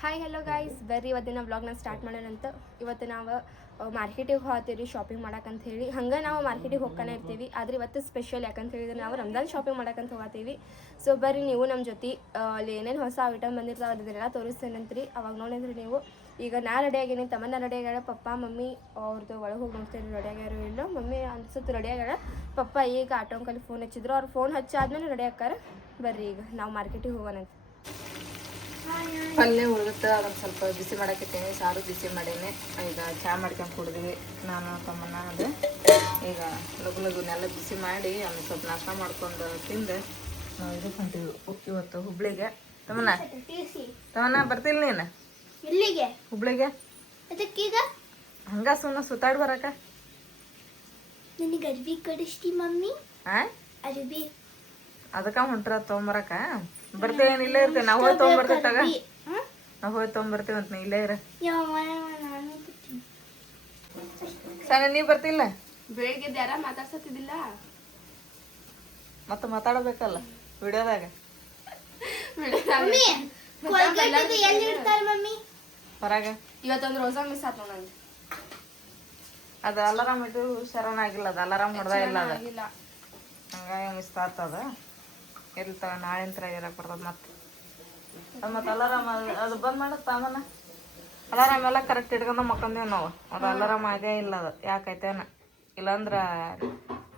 Hi hello guys ಬರ್ರಿ ಇವತ್ತಿನ ವ್ಲಾಗ್ನ ಸ್ಟಾರ್ಟ್ ಮಾಡೋಣಂತ. ಇವತ್ತು ನಾವು ಮಾರ್ಕೆಟಿಗೆ ಹೋಗ್ತೀವಿ ಶಾಪಿಂಗ್ ಮಾಡಕ್ಕಂತ ಹೇಳಿ. ಹಂಗೆ ನಾವು ಮಾರ್ಕೆಟಿಗೆ ಹೋಗ್ತಾನೆ ಇರ್ತೀವಿ, ಆದರೆ ಇವತ್ತು ಸ್ಪೆಷಲ್ ಯಾಕಂತ ಹೇಳಿದ್ರೆ ನಾವು ರಂಜಾನ್ ಶಾಪಿಂಗ್ ಮಾಡಕ್ಕಂತ ಹೋಗ್ತೀವಿ. ಸೊ ಬರ್ರಿ ನೀವು ನಮ್ಮ ಜೊತೆ ಅಲ್ಲಿ ಏನೇನು ಹೊಸ ಐಟಮ್ ಬಂದಿರ್ತಾವೆ ಅದನ್ನೆಲ್ಲ ತೋರಿಸ್ತೇನಂತ್ರಿ. ಅವಾಗ ನೋಡಿದ್ರಿ ನೀವು. ಈಗ ನಾ ರೆಡಿ ಆಗೀನಿ, ತಮ್ಮನ್ನ ರೆಡಿ ಆಗ್ಯಾಳ, ಪಪ್ಪ ಮಮ್ಮಿ ಅವ್ರದ್ದು ಒಳಗೆ ಹೋಗಿ ನೋಡ್ತೇನೆ ರೆಡಿ ಆಗ್ಯಾರೋ ಇಲ್ಲ. ಮಮ್ಮಿ ಅನ್ಸುತ್ತೆ ರೆಡಿ ಆಗ್ಯಾಳ. ಪಪ್ಪ ಈಗ ಆಟೋ ಅಂಕಲ್ ಫೋನ್ ಹಚ್ಚಿದ್ರು, ಅವ್ರು ಫೋನ್ ಹಚ್ಚಾದ್ಮೇಲೆ ರೆಡಿ ಆಕ್ಕಾರ. ಬರ್ರಿ ಈಗ ನಾವು ಮಾರ್ಕೆಟಿಗೆ ಹೋಗೋಣಂತ. ಪಲ್ಯ ಉಳಿಗುತ್ತೆ, ಅದನ್ನು ಸ್ವಲ್ಪ ಬಿಸಿ ಮಾಡಾಕಿದ್ದೀನಿ. ಸಾರು ಬಿಸಿ ಮಾಡೀನಿ. ಈಗ ಚಹಾ ಮಾಡ್ಕೊಂಡು ಕುಡಿದ್ವಿ ನಾನು ತಮ್ಮನ. ಅದು ಈಗ ಲಗುನೆಲ್ಲ ಬಿಸಿ ಮಾಡಿ ಆಮೇಲೆ ಸ್ವಲ್ಪ ನಾಷ್ಟ ಮಾಡ್ಕೊಂಡು ತಿಂದು ನಾವು ಇದಕ್ಕೆ ಹೊಂಟೀವಿ ಇವತ್ತು ಹುಬ್ಳಿಗೆ. ತಮ್ಮನ ಬರ್ತಿಲ್ಲ ನೀನು ಇಲ್ಲಿಗೆ ಹುಬ್ಳಿಗೆ? ಅದಕ್ಕೀಗ ಹಂಗ ಸುಮ್ಮನೆ ಸುತ್ತಾಡಿ ಬರಕ. ನನಗೆ ಅರ್ಬಿ ಕೊಡಿಸ್ತಿ ಮಮ್ಮಿ? ಅರ್ಬಿ ಅದಕ್ಕೆ ಹೊಂಟ್ರ ತೊಗೊಂಬರಕ. ಬರ್ತೇವೆ ಇಲ್ಲೇ ಇರ್ತೇವೆ. ನಾವು ಹೋಗಿ ತೊಗೊಂಬರ್ತೇವೆ ತಗ. ನಾವು ಹೋಗಿ ತೊಗೊಂಬರ್ತೇವೆ ಅಂತ ನೀ ಇಲ್ಲೇ ಇರ. ಸಣ್ಣ ನೀ ಬರ್ತಿಲ್ಲ? ಬೆಳಿಗ್ಗೆ ಯಾರ ಮಾತಾಡ್ಸತ್ತಿದ್ದಿಲ್ಲ ಮತ್ತೆ ಮಾತಾಡಬೇಕಲ್ಲ ವಿಡಿಯೋದಾಗ. ಹೊರಗ ಇವತ್ತೊಂದು ರೋಸಾ ಮಿಸ್ ಆತ್ ನಂಗೆ. ಅದು ಅಲಾರಾಮ್ ಇಟ್ಟು ಹುಷಾರನಾಗಿಲ್ಲ. ಅದು ಅಲಾರಾಮ್ ಹೊಡೆದ ಇಲ್ಲ. ಅದು ಹಂಗಾಗಿ ಮಿಸ್ ಆಗ್ತದ. ಎಲ್ಲಿ ತಗ ನಾಳಿಂತ್ರ ಇರಕ್ಕೆ ಬರ್ತದೆ. ಮತ್ತೆ ಅಲಾರಾಮ್ ಅದು ಬಂದ್ ಮಾಡುತ್ತ ಆಮೇಲೆ ಅಲಾರಾಮ್ ಎಲ್ಲ ಕರೆಕ್ಟ್ ಇಟ್ಕೊಂಡು ಮಕ್ಕಂದೇವು ನಾವು. ಅದು ಅಲಾರಾಮ್ ಆಗೇ ಇಲ್ಲ. ಅದು ಯಾಕೈತೇನ ಇಲ್ಲಾಂದ್ರೆ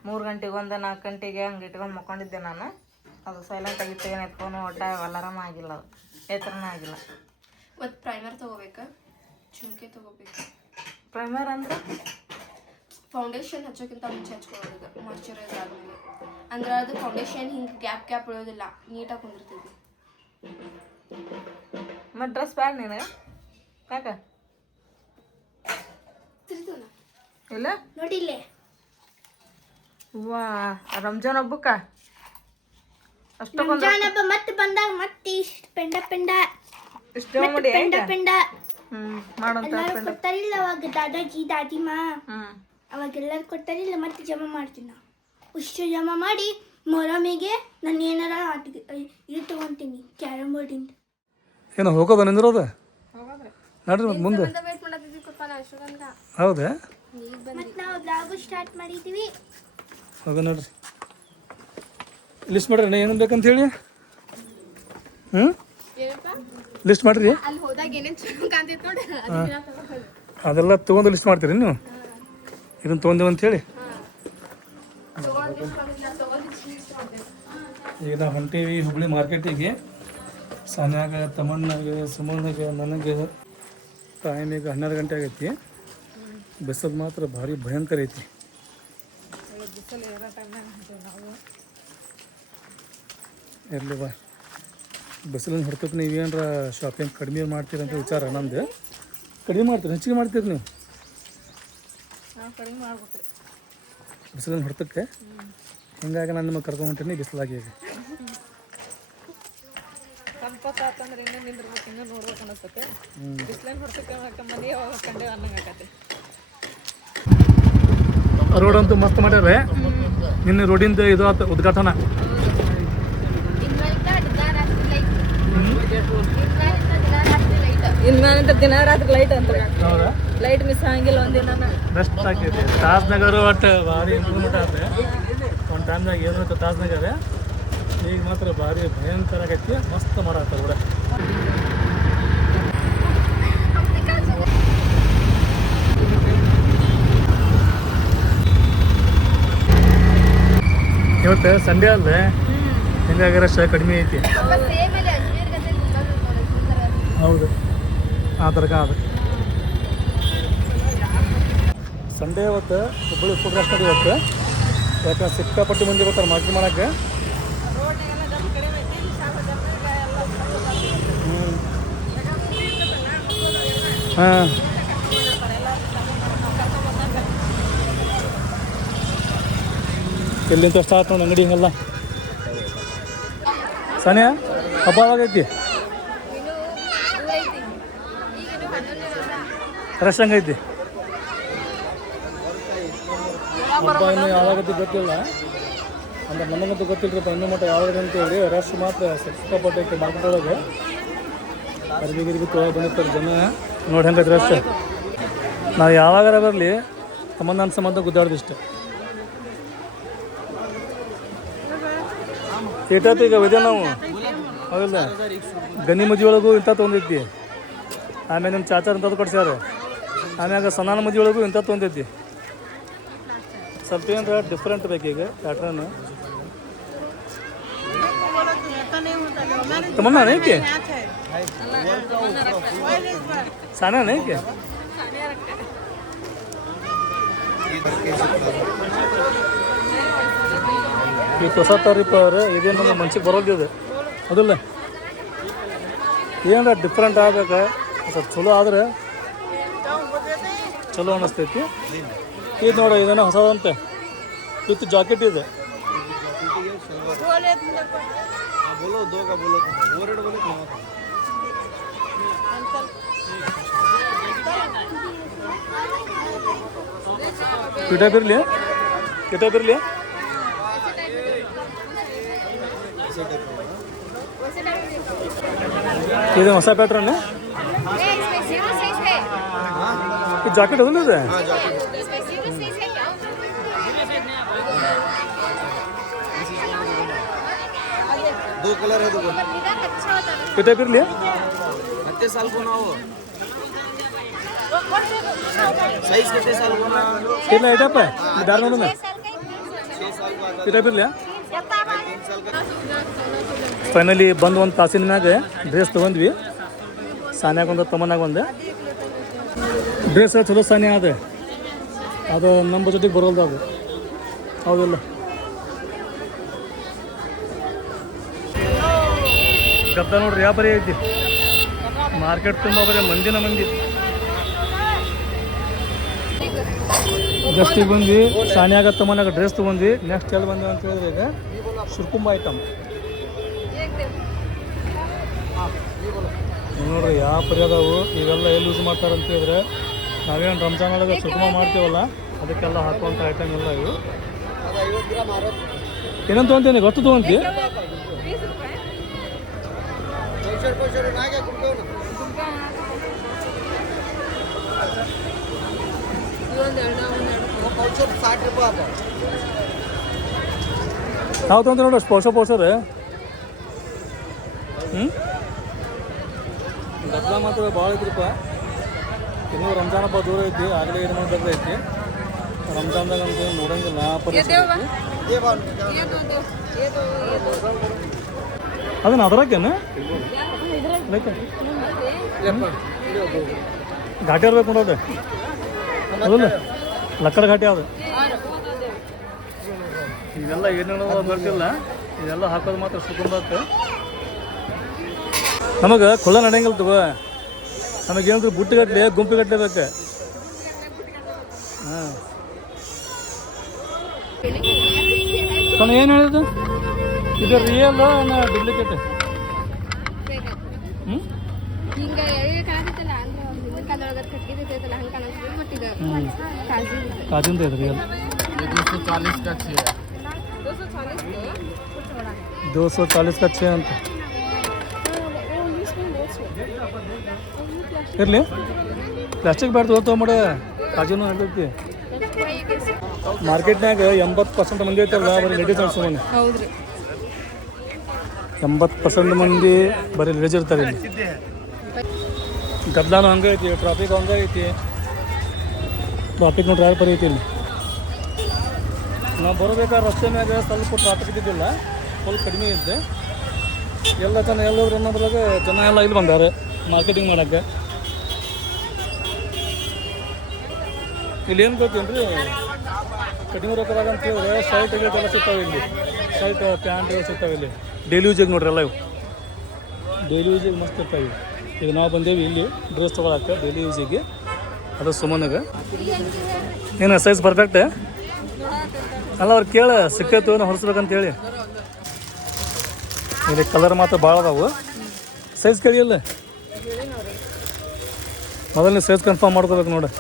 3 ಗಂಟೆಗೆ 4 ಗಂಟೆಗೆ ಹಂಗೆ ಇಟ್ಕೊಂಡು ಮಕ್ಕೊಂಡಿದ್ದೆ ನಾನು. ಅದು ಸೈಲೆಂಟ್ ಆಗಿತ್ತು. ಏನು ಎತ್ಕೊಂಡು ಒಟ್ಟ ಅಲಾರಾಮ್ ಆಗಿಲ್ಲ. ಅದು ಎತ್ತರನೇ ಆಗಿಲ್ಲ. ಮತ್ತು ಪ್ರೈಮರ್ ತೊಗೋಬೇಕಾ? ಚುಮ್ಕೆ ತೊಗೋಬೇಕು. ಪ್ರೈಮರ್ ಅಂದ್ರೆ ಫೌಂಡೇಶನ್ ಹಚ್ಚೋಕ್ಕಿಂತ ಮುಂಚೆ ಹಚ್ಕೊಳ್ಳೋದು, ಮಾಯ್ಶ್ಚರೈಸ್ ಆದಮೇಲೆ. ಅಂದ್ರೆ ಅದು ಫೌಂಡೇಶನ್ ಹಿಂಗೆ ಗ್ಯಾಪ್ ಉಳಿಯೋದಿಲ್ಲ, ನೀಟಾಗಿ ಕುಂದಿರ್ತೈತಿ. ಮತ್ತು ಡ್ರೆಸ್ ಬ್ಯಾಡ ನೀನು ಯಾಕ? ಇಲ್ಲ ನೋಡಿಲ್ಲೇ ವಾ ರಂಜಾನ್ ಹಬ್ಬಕ್ಕ ಅಷ್ಟು ಮತ್ತೆ ಬಂದಾಗ ಮತ್ತೆ ಇಷ್ಟು ಪೆಂಡ ಇಷ್ಟು ಮಾಡಿ ಮಾಡೋಂತ ಕೊಡ್ತಾರಿಲ್ಲ ಅವಾಗ ದಾದಾಜಿ ದಾದಿಮಾ. ಅವಾಗೆಲ್ಲರೂ ಕೊಡ್ತಾರಿಲ್ಲ, ಮತ್ತೆ ಜಮಾ ಮಾಡ್ತೀನಿ ನಾವು. ಇಷ್ಟು ಜಮಾ ಮಾಡಿ ಮೊರಮಿಗೆ ನಾನು ಏನಾರ ಇದು ತೊಗೊತೀನಿ ಕ್ಯಾರಮ್ ಬೋರ್ಡಿಂದ. ಏನೋ ಹೋಗೋದ ನಿಂದಿರೋದ ನೋಡ್ರಿ ಮತ್ತೆ ಮುಂದೆ. ಹೌದಾ? ಮತ್ತೆ ನಾವು ಬ್ಲಾಗು ಸ್ಟಾರ್ಟ್ ಮಾಡಿದ್ದೀವಿ. ಹೋಗ ನೋಡ್ರಿ. ಲಿಸ್ಟ್ ಮಾಡ್ರಿ ಏನು ಬೇಕಂತ ಹೇಳಿ. ಲಿಸ್ಟ್ ಮಾಡ್ರಿ. ಅಲ್ಲಿ ಹೋದಾಗ ಏನೇನು ಚಲೋ ಕಾಣ್ತೈತೆ ನೋಡಿ ಅದೆಲ್ಲ ತೊಗೊಂಡು ಲಿಸ್ಟ್ ಮಾಡ್ತೀರಿ ನೀವು? ಇದನ್ನು ತೊಗೊಂಡೇವು ಅಂತೇಳಿ ಈಗ ನಾವು ಹೊಂಟೀವಿ ಹುಬ್ಳಿ ಮಾರ್ಕೆಟಿಗೆ. ಸಾನ್ಯಾಗ, ತಮ್ಮಣ್ಣಗೆ, ಸುಮಣ್ಣಗೆ, ನನಗೆ ಟೈಮ್ ಈಗ 12 ಗಂಟೆ ಆಗೈತಿ. ಬಿಸಿಲು ಮಾತ್ರ ಭಾರಿ ಭಯಂಕರ ಐತಿ. ಇರಲಿ ಬಾ, ಬಿಸಿಲನ್ನು ಹೊಡ್ತಕ್ಕೆ ನೀವೇನಾರ ಶಾಪಿಂಗ್ ಕಡಿಮೆ ಮಾಡ್ತೀರಿ ಅಂತ ವಿಚಾರ ನಮ್ದು. ಕಡಿಮೆ ಮಾಡ್ತೀರಿ, ಹೆಚ್ಚಿಗೆ ಮಾಡ್ತೀರಿ ನೀವು ಬಿಸಿಲನ್ನು ಹೊಡ್ತಕ್ಕೆ. ಹಿಂಗಾಗಿ ನಾನು ನಿಮಗೆ ಕರ್ಕೊಂಡು ಹೊಂಟೀನಿ ಬಿಸಿಲಾಗಿ. ಈಗ ರೋಡ್ ಅಂತೂ ಮಸ್ತ್ ಮಾಡ್ಯಾರ. ನಿನ್ನೆ ರೋಡಿಂದ ಇದು ಉದ್ಘಾಟನಾ. ಇನ್ಮೇಲಿಂದ ದಿನ ರಾತ್ರಿ ಲೈಟ್ ಅಂತ. ಲೈಟ್ ಮಿಸ್ ಆಗಂಗಿಲ್ಲ ಒಂದಿನ. ಬೆಸ್ಟ್ ಆಗೈತಿ. ತಾಜ್ನಗರ ಒಟ್ಟು ಭಾರಿ ಇಂಪ್ರೂವ್ಮೆಂಟ್ ಆಗುತ್ತೆ. ಒಂದು ಟೈಮ್ನಾಗ ಏನಿತ್ತು ತಾಜ್ನಗರ, ಈಗ ಮಾತ್ರ ಭಾರಿ ಭಯಂಕರ ಆಗೈತಿ. ಮಸ್ತ್ ಮಾಡಾಕ್ತಾರೆ ಕೂಡ. ಇವತ್ತು ಸಂಡೇ ಅಲ್ಲದೆ ಹಿಂಗಾಗಿ ರಶ್ ಕಡಿಮೆ ಐತಿ. ಹೌದು, ಆ ಥರಕ ಅದು ಸಂಡೇ ಇವತ್ತು ಹುಬ್ಬಳ್ಳಿ ಫುಡ್ ರಸ್ತೆ ಇವತ್ತು. ಯಾಕಂದ್ರೆ ಸಿಕ್ಕಾಪಟ್ಟಿ ಮಂದಿ ಬರ್ತಾರೆ ಮಾರ್ಕೆಟ್ ಮಾಡೋಕ್ಕೆ. ಹಾಂ, ಎಲ್ಲಿಂದ ಸ್ಟಾರ್ಟ್ ನೋಡಿ ಅಂಗಡಿ ಹಿಂಗಲ್ಲ. ಸಾನ್ಯಾ ಹಬ್ಬ ಯಾವಾಗೈತಿ? ರಶ್ ಹಂಗೈತಿ. ಹಬ್ಬ ಇನ್ನೂ ಯಾವಾಗೈತಿ ಗೊತ್ತಿಲ್ಲ. ಅಂದ್ರೆ ನನಗಂತೂ ಗೊತ್ತಿಲ್ಲರಪ್ಪ ಇನ್ನೂ ಮಟ್ಟ ಯಾವಾಗ ಅಂತೇಳಿ. ರಶ್ ಮಾತ್ರ ಸಿಕ್ಕಾಪಟ್ಟೈತಿ ಮಾರ್ಕೆಟ್ ಒಳಗೆ. ಅರ್ಬಿ ಗಿರ್ಬಿ ತೊಗೊಳಗೆ ಬಂದಿರ್ತಾರೆ ಜನ. ನೋಡಿ ಹೆಂಗೈತೆ ರಸ್ತೆ. ನಾವು ಯಾವಾಗಾರ ಬರಲಿ ಸಂಬಂಧ ಸಂಬಂಧ ಗುದ್ದಾಡೋದು ಇಷ್ಟ. ಏಟಾಯ್ತು ಈಗ ಒಯ್ದೆ ನಾವು ಹೌದಿಲ್ಲ. ಗನಿ ಮದುವೆ ಒಳಗೂ ಇಂಥ ತೊಗೊಂಡೈತಿ. ಆಮೇಲೆ ನಿಮ್ಮ ಚಾಚಾರ ಇಂಥದ್ದು ಕೊಡ್ಸ್ಯಾರ. ಆಮ್ಯಾಗ ಸನಾನ ಮದುವೆ ಒಳಗೂ ಇಂಥ ತೊಗೊಂಡೈತಿ. ಸ್ವಲ್ಪ ಏನಂದ್ರೆ ಡಿಫ್ರೆಂಟ್ ಬೇಕು ಈಗ ಪ್ಯಾಟ್ರನ್. तमन्ना नहीं के साना नहीं के ಈ ಹೊಸ ತಾರೀಫ್ ಇದೇನು ನಮ್ಮ ಮನ್ಸಿಗೆ ಬರೋದಿದೆ ಅದಲ್ಲ. ಏನಾರ ಡಿಫ್ರೆಂಟ್ ಆಗ್ಬೇಕು ಸ್ವಲ್ಪ ಚಲೋ ಆದ್ರೆ ಚಲೋ ಅನ್ನಿಸ್ತೈತಿ. ಇದು ನೋಡಿ ಇದೇನೋ ಹೊಸದಂತೆ ವಿತ್ ಜಾಕೆಟ್ ಇದೆ. ಕಿಟಾಬಿರ್ಲಿ ಕಿಟಾಬಿರ್ಲಿ ಇದು ಹೊಸ ಪ್ಯಾಟ್ರನ್. ಈ ಜಾಕೆಟ್ ಅದಲ್ಲ ಇದೆ. दो कलर है दो कितने फिर लिया कितने साल को ना हो साइज कितने साल को ना कितना एटअप है डाल में 6 साल का कितने फिर लिया ಫೈನಲಿ ಬಂದು ಒಂದು ತಾಸಿನ ಮ್ಯಾಗ ಡ್ರೆಸ್ ತೊಗೊಂಡ್ವಿ. ಸಾನ್ಯಾಗ ಒಂದು ತಮ್ಮನಾಗ ಒಂದು ಡ್ರೆಸ್ ಚಲೋ ಸಾನ್ಯ ಅದ. ಅದು ನಮ್ಮ ಜೊತೆಗೆ ಬರೋಲ್ದು ಅದು ಹೌದಿಲ್ಲ. ಗದ್ದ ನೋಡ್ರಿ ಯಾವ ಬರೀ ಐತಿ. ಮಾರ್ಕೆಟ್ ತುಂಬ ಬರೀ ಮಂದಿನ ಮಂದಿ. ಜಸ್ಟ್ ಈಗ ಬಂದ್ವಿ ಸಾನ್ಯಾಗ ತಮ್ಮನಾಗ ಡ್ರೆಸ್ ತೊಗೊಂಡ್ವಿ. ನೆಕ್ಸ್ಟ್ ಎಲ್ಲಿ ಬಂದ್ವಿ ಅಂತ ಹೇಳಿದ್ರೆ ಈಗ ಸುರ್ಕುಂಬ ಐಟಮ್ ನೋಡ್ರಿ ಯಾವ ಪರಿ ಅದಾವು. ಇವೆಲ್ಲ ಎಲ್ಲಿ ಯೂಸ್ ಮಾಡ್ತಾರೆ ಅಂತ ಹೇಳಿದ್ರೆ ನಾವೇನು ರಂಜಾನ್ ಒಳಗೆ ಸುರ್ಕುಂಬ ಮಾಡ್ತೀವಲ್ಲ ಅದಕ್ಕೆಲ್ಲ ಹಾಕುವಂಥ ಐಟಮ್ ಎಲ್ಲ ಇವು. ಏನಂತ ತೊಗೊಂತೀನಿ ಗೊತ್ತು ತೊಗೊಂತಿ ನಾವು ತೊಗೊಂತೀವಿ ನೋಡ್ರಿ ಪೋಷರ್ ಗದ್ಲ ಮಾತ್ರ ಭಾಳ ಐತ್ರಿಪ್ಪ. ಇನ್ನೂ ರಂಜಾನ್ ಹಬ್ಬ ದೂರ ಐತಿ. ಆಗಲೇ 2 ಗದ್ಲ ಐತಿ. ರಂಜಾನ್ದಾಗ ಅಂತ ನೋಡಂಗಿಲ್ಲ ಅದನ್ನ ಅದ್ರಾಕೇನು ಘಾಟಿ ಇರ್ಬೇಕು ನೋಡೋದು ಅದಲ್ಲ ಲಕ್ಕಡ ಘಾಟಿ ಅದು. ಇವೆಲ್ಲ ಏನೇನೋ ಬರ್ತಿಲ್ಲ. ಇದೆಲ್ಲ ಹಾಕೋದು ಮಾತ್ರ ಸುಖಂಬತ್ತು. ನಮಗೆ ಕುಳ್ಳ ನಡೆಯಂಗಿಲ್ಲ ತಗೋ. ನಮಗೇನಿದ್ರು ಬುಟ್ಟಿಗಟ್ಟಲೆ ಗುಂಪಿಗಟ್ಟಲೆ ಬೇಕು. ಹಾಂ ಸಣ್ಣ ಏನು ಹೇಳಿದ್ದು ಇದು ರಿಯಲ್ ಡೂಪ್ಲಿಕೇಟ್? ಕಾಜಿಂದ ಇದೆ ರಿಯಲ್. 240 का 6 ಅಂತ ಇರಲಿ. ಪ್ಲಾಸ್ಟಿಕ್ ಬ್ಯಾಡ್ ತೊಗೊಂಬಿಡ ಕಾಜೂನು ಆಗ್ತೈತಿ. ಮಾರ್ಕೆಟ್ನಾಗ 80% ಮಂದಿ ಐತಲ್ಲ ಬರೀ ಲೇಡೀಸ್ ಅನ್ಸೋನೆ. 80% ಮಂದಿ ಬರೀ ಲೇಡೀಸ್ ಇರ್ತಾರೆ ಇಲ್ಲಿ. ಗದ್ಲಾನು ಹಂಗೆ ಐತಿ, ಟ್ರಾಫಿಕ್ ಹಂಗೆ ಐತಿ. ಟ್ರಾಫಿಕ್ ನೋಡಿ ಯಾರು ಬರೀ ಐತಿ ಇಲ್ಲಿ. ನಾವು ಬರಬೇಕಾದ್ರೆ ರಸ್ತೆ ಮ್ಯಾಗ ಸ್ವಲ್ಪ ಟ್ರಾಫಿಕ್ ಇದ್ದಿದ್ದಿಲ್ಲ, ಸ್ವಲ್ಪ ಕಡಿಮೆ ಇದ್ದೆ. ಎಲ್ಲ ಜನ ಎಲ್ಲೋದ್ರು ಅನ್ನೋದ್ರಾಗ ಜನ ಎಲ್ಲ ಇಲ್ಲಿ ಬಂದಾರೆ ಮಾರ್ಕೆಟಿಂಗ್ ಮಾಡೋಕ್ಕೆ. ಇಲ್ಲಿ ಏನು ಬೇಕೇನ್ರಿ ಕಡಿಮೆ ರೊಕ್ಕದಾಗ ಅಂತ ಹೇಳಿದ್ರೆ ಶರ್ಟ್ ಎಲ್ಲ ಸಿಗ್ತಾವೆ ಇಲ್ಲಿ. ಶರ್ಟ್ ಪ್ಯಾಂಟ್ ಸಿಗ್ತಾವೆ ಇಲ್ಲಿ. ಡೈಲಿ ಯೂಸಿಗೆ ನೋಡ್ರಿ ಎಲ್ಲ ಇವು ಡೈಲಿ ಯೂಸಿಗೆ ಮಸ್ತ್ ಇರ್ತಾವೆ. ಈಗ ನಾವು ಬಂದೇವಿ ಇಲ್ಲಿ ಡ್ರೆಸ್ ತೊಗೊಳಕ್ಕೆ ಡೈಲಿ ಯೂಸಿಗೆ. ಅದು ಸುಮನಿಗೆ ಏನು ಸೈಜ್ ಪರ್ಫೆಕ್ಟ್ ಅಲ್ಲ. ಅವ್ರು ಕೇಳ ಸಿಕ್ಕೈತು ಏನೋ ಹೊಲಿಸ್ಬೇಕಂತೇಳಿ. ಇಲ್ಲಿ ಕಲರ್ ಮಾತ್ರ ಭಾಳ ಅದಾವು. ಸೈಜ್ ಕೇಳಿಯಲ್ಲ ಮೊದಲು ನೀವು ಸೈಜ್ ಕನ್ಫರ್ಮ್ ಮಾಡ್ಕೋಬೇಕು ನೋಡಿ.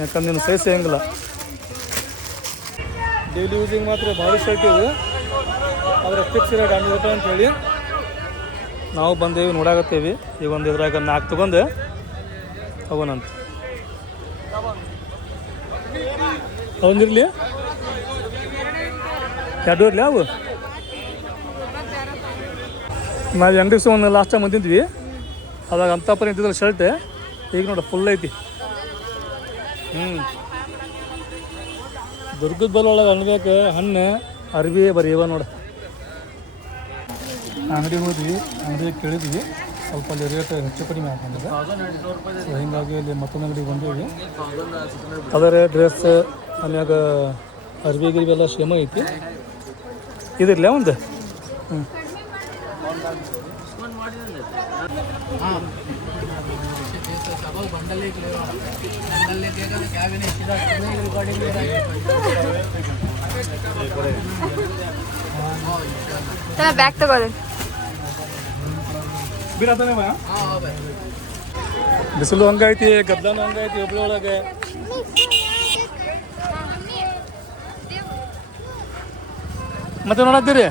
ಯಾಕಂದ್ರೆ ನೀನು ಸೈಜ್ ಸಿಗಂಗಿಲ್ಲ. ಡೈಲಿ ಯೂಸಿಗೆ ಮಾತ್ರ ಭಾರಿ ಶರ್ಟ್ ಇದು. ಆದರೆ ಫಿಕ್ಸ್ ರೇಟ್ 100 ರೂಪಾಯಿ ಅಂತೇಳಿ ನಾವು ಬಂದೇವಿ ನೋಡಾಕತ್ತೇವಿ. ಈಗ ಒಂದು ಇದ್ರಾಗ 4 ತೊಗೊಂಡು ಹೋಗೋಣಂತ. ಅವನಿರಲಿ 2 ಇರಲಿ ಅವು. ನಾವು ಅಂಗಡಿ ಒಂದು ಲಾಸ್ಟ್ ಟೈಮ್ ಬಂದಿದ್ವಿ, ಅವಾಗ ಅಂತಪರಿ ನಿಂತಿದ್ರಲ್ಲ ಶರ್ಟ್, ಈಗ ನೋಡಿ ಫುಲ್ ಐತಿ. ದುರ್ಗದ ಬಲ್ ಒಳಗೆ ಅನ್ಬೇಕು ಹಣ್ಣು ಅರ್ವಿ ಬರೀ ಇವ ನೋಡಿ. ಅಂಗಡಿಗೆ ಹೋದ್ವಿ, ಅಂಗಡಿಗೆ ಕೇಳಿದ್ವಿ, ಸ್ವಲ್ಪ ಅಲ್ಲಿ ರೇಟ್ ಹೆಚ್ಚು ಕಡಿಮೆ ಆಗ್ತದೆ. ಸೊ ಹೀಗಾಗಿ ಇಲ್ಲಿ ಮತ್ತೊಂದು ಅಂಗಡಿಗೆ ಬಂದೀವಿ. ಕಲರ್ ಡ್ರೆಸ್ ಆಮ್ಯಾಗ ಅರ್ವಿ ಗಿರ್ವಿ ಎಲ್ಲ ಸೇಮ ಐತಿ. ಇದಿರಲ್ಲ ಒಂದು ಬ್ಯಾಗ್ ತಗೋದು. ಬಿಸಿಲು ಹಂಗೈತಿ, ಗದ್ದಲೂ ಹಂಗೈತಿ ಹುಬ್ಳಿ ಒಳಗೆ. ಮತ್ತೆ ನೋಡತ್ತೀರಿ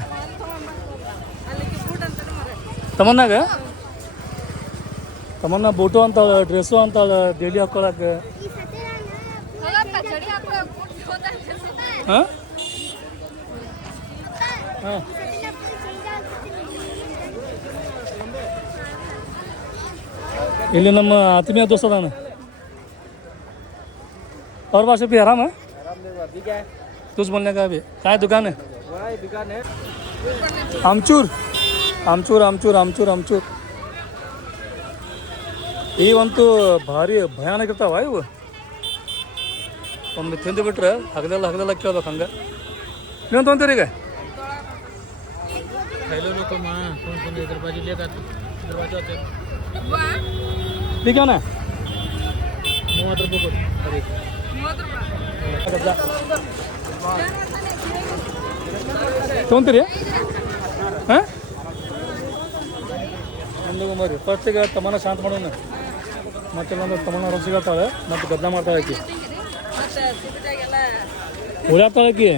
ತಮ್ಮನ್ನ ಬೂಟು ಅಂತಾಳ, ಡ್ರೆಸ್ಸು ಅಂತಾಳ ಡೈಲಿ ಹಾಕೊಳಕ್ಕೆ. ಹಾಂ ಹಾಂ ಇಲ್ಲಿ ನಮ್ಮ ಆತ್ಮೀಯ ದೋಸ್ತ ಅದಾನ. और बात से भी आराम है? कुछ बोलने का भी क्या दुकान है? आमचूर आमचूर आमचूर आमचूर आमचूर ಇವಂತೂ ಭಾರಿ ಭಯಾನಕ ಇರ್ತಾವ ಇವು. ಒಮ್ಮೆ ತಿಂದು ಬಿಟ್ರೆ ಹಗಲೆಲ್ಲ ಕೇಳ್ಬೇಕು. ಹಂಗೆ ನೀವು ತೊಗೊಂತೀರಿ ಈಗ? ठीक है ना 30 ರೂಪಾಯಿ ತೊಗೊಂತೀರಿ? ಹಾಂ ಒಂದು ಮರಿ ಫಸ್ಟಿಗೆ ತಮ್ಮನ ಶಾಂತ ಮಾಡೋಣ, ಮತ್ತೆ ಒಂದು ತಮ್ಮನ ಹೊರ ಸಿಗತ್ತಾಳೆ, ಮತ್ತೆ ಗದ್ದಲ ಮಾಡ್ತಾಳೆ ಆಕಿ, ಓಡಾಡ್ತಾಳೆ ಆಕಿ,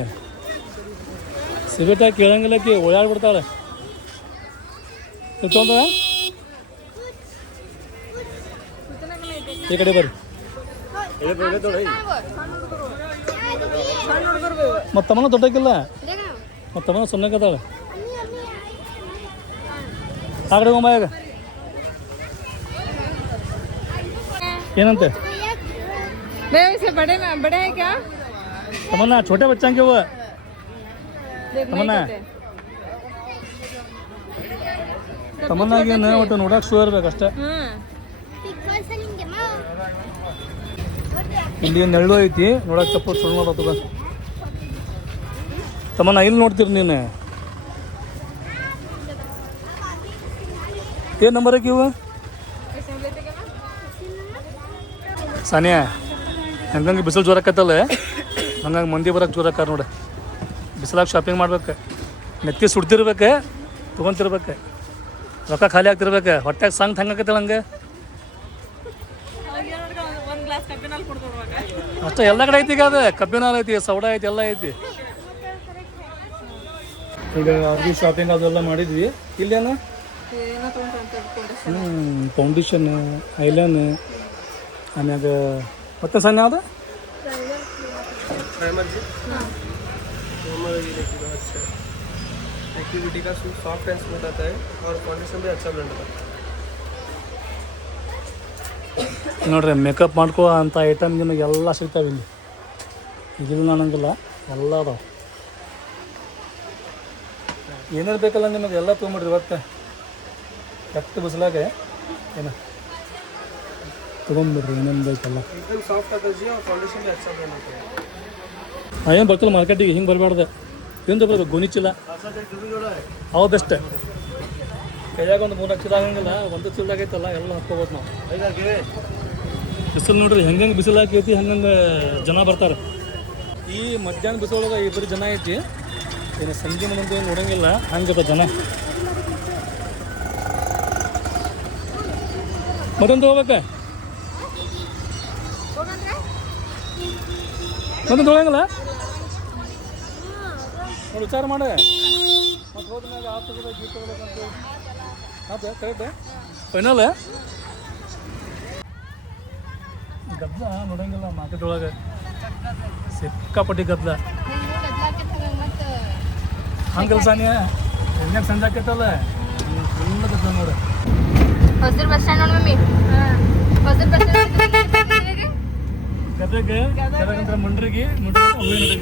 ಸಿಗತ್ತ ಕೇಳಂಗಿಲ್ಲ ಆಕಿ, ಓಡಾಡ್ಬಿಡ್ತಾಳೆ. ತೊಗೊಂಡ ಈ ಕಡೆ ಬರ್ರಿ. ಮತ್ತು ತಮ್ಮನ ದೊಡ್ಡಕ್ಕಿಲ್ಲ, ಮತ್ತು ತಮ್ಮನ ಸಣ್ಣಕ್ಕತ್ತಾಳೆ. ಆ ಕಡೆ ಹೋಗ ಈಗ. ಏನಂತೆ ತಮ್ಮನ್ನ छोटे बच्चा के वो ತಮ್ಮನ್ನಾಗೇನು ಒಟ್ಟು ನೋಡಕ್ಕೆ ಶೂ ಇರ್ಬೇಕಷ್ಟೆ. ಇಲ್ಲಿ ನೆರಳು ಐತಿ, ನೋಡಕ್ಕೆ ಚಪ್ಪಲ್ ಸುಳ್ಳು ನೋಡತ್ತದ. ತಮ್ಮನ್ನ ಇಲ್ಲಿ ನೋಡ್ತೀರಿ ನೀನು? ಏನು ನಂಬರ್ ಹಾಕಿ ಇವು? ಸಾನಿಯಾ ಹಂಗಂಗೆ ಬಿಸಿಲು ಜೋರಕ್ಕತ್ತಲ್ಲ, ಹಂಗಾಗಿ ಮಂದಿ ಬರೋಕ್ಕೆ ಜೋರಕ್ಕಾರ ನೋಡಿ. ಬಿಸಿಲಾಗ ಶಾಪಿಂಗ್ ಮಾಡ್ಬೇಕು, ನೆತ್ತಿ ಸುಡ್ತಿರ್ಬೇಕು, ತೊಗೊತಿರ್ಬೇಕು, ರೊಕ್ಕ ಖಾಲಿ ಆಗ್ತಿರ್ಬೇಕು, ಹೊಟ್ಟೆಗೆ ಸಂಗ್ ಹಂಗಾಕತ್ತಲ್ಲ ಹಂಗೆ. ಅಷ್ಟೇ ಎಲ್ಲ ಕಡೆ ಐತಿ. ಈಗ ಅದು ಕಬ್ಬಿನ ಹಾಲು ಐತಿ, ಸೌಡ ಐತಿ, ಎಲ್ಲ ಐತಿ. ಈಗ ಅವ್ರಿಗೆ ಶಾಪಿಂಗ್ ಅದೆಲ್ಲ ಮಾಡಿದ್ವಿ. ಇಲ್ಲೇನು ಫೌಂಡೇಶನ್, ಐಲೈನ್, ಆಮ್ಯಾಗ ಮತ್ತೆ ಸಣ್ಣ ಯಾವುದು एक्टिविटी का सॉफ्ट एंड स्मूथ आता है और फाउंडेशन भी अच्छा ब्लेंड होता है. ನೋಡ್ರಿ ಮೇಕಪ್ ಮಾಡ್ಕೋ ಅಂತ ಐಟಮ್ ನಿಮಗೆ ಎಲ್ಲ ಸಿಗ್ತಾವೆ ಇಲ್ಲಿ. ಇದಿಲ್ಲ ಅನ್ನಂಗಿಲ್ಲ, ಎಲ್ಲ ಅದಾವ. ಏನೇನು ಬೇಕಲ್ಲ ನಿಮಗೆ ಎಲ್ಲ ತೊಗೊಂಬಿಡ್ರಿ. ಇವತ್ತು ಕೆಟ್ಟ ಬಿಸಿಲಾಗೆ ಏನು ತೊಗೊಂಡ್ಬಿಡ್ರಿ ಏನೇನು ಬೇಕಲ್ಲ. एकदम सॉफ्ट आता है और फाउंडेशन भी अच्छा ब्लेंड होता है. ಏನು ಬರ್ತಲ್ಲ ಮಾರ್ಕೆಟಿಗೆ, ಹಿಂಗೆ ಬರಬಾರ್ದು. ಏನು ಬರ್ಬೇಕು ಗೋಣಿಚೀಲ ಅವು ಬೆಸ್ಟ್. ಕೈಯಾಗ ಒಂದು 3 ಚೀಲ ಆಗಂಗಿಲ್ಲ, ಒಂದು ಚೀಲದಾಗ ಐತಲ್ಲ ಎಲ್ಲ ಹಾಕ್ಕೋಬೋದು ನಾವು. ಬಿಸಿಲು ನೋಡ್ರಿ ಹೆಂಗೆ ಬಿಸಿಲು ಹಾಕೈತಿ, ಹಂಗಂಗೆ ಜನ ಬರ್ತಾರೆ. ಈ ಮಧ್ಯಾಹ್ನ ಬಿಸಿಲೊಳಗೆ 2 ಜನ ಐತಿ. ಏನು ಸಂಜೆ ಮುಂದೆ ಏನು ನೋಡೋಂಗಿಲ್ಲ, ಹಂಗದ ಜನ. ಮತ್ತೊಂದು ಹೋಗ್ಬೇಕ, ಮತ್ತೊಂದು ಹೋಗಂಗಿಲ್ಲ ನೋಡಿ, ವಿಚಾರ ಮಾಡ. ಮತ್ತೆ ಹೋದ್ಮ್ಯಾಗ ಆಗ್ತದ ಗೀತ ಹೋಗ್ಬೇಕಂತ ಹೌದಾ ಕರೆಕ್ಟ್ ಫೈನಲ್ ಗದ್ಲ ನೋಡಂಗಿಲ್ಲ ಮಾರ್ಕೆಟ್ ಒಳಗೆ ಸಿಕ್ಕಾಪಟ್ಟಿ ಗದ್ಲ ಹಂಗಲ್ ಸಾನಿಯ ಹೆಂಗೆ ಸಂಜೆ ಆಕೈತಲ್ಲ ಫುಲ್ ಗದ್ಲ ನೋಡು ಹೊಸೂರು ಬಸ್ ಸ್ಟ್ಯಾಂಡ್ ನೋಡಿ mummy Hosur bus stand Gadag Gadag ಮಂಡ್ರಿಗೆ ಹೂವಿನ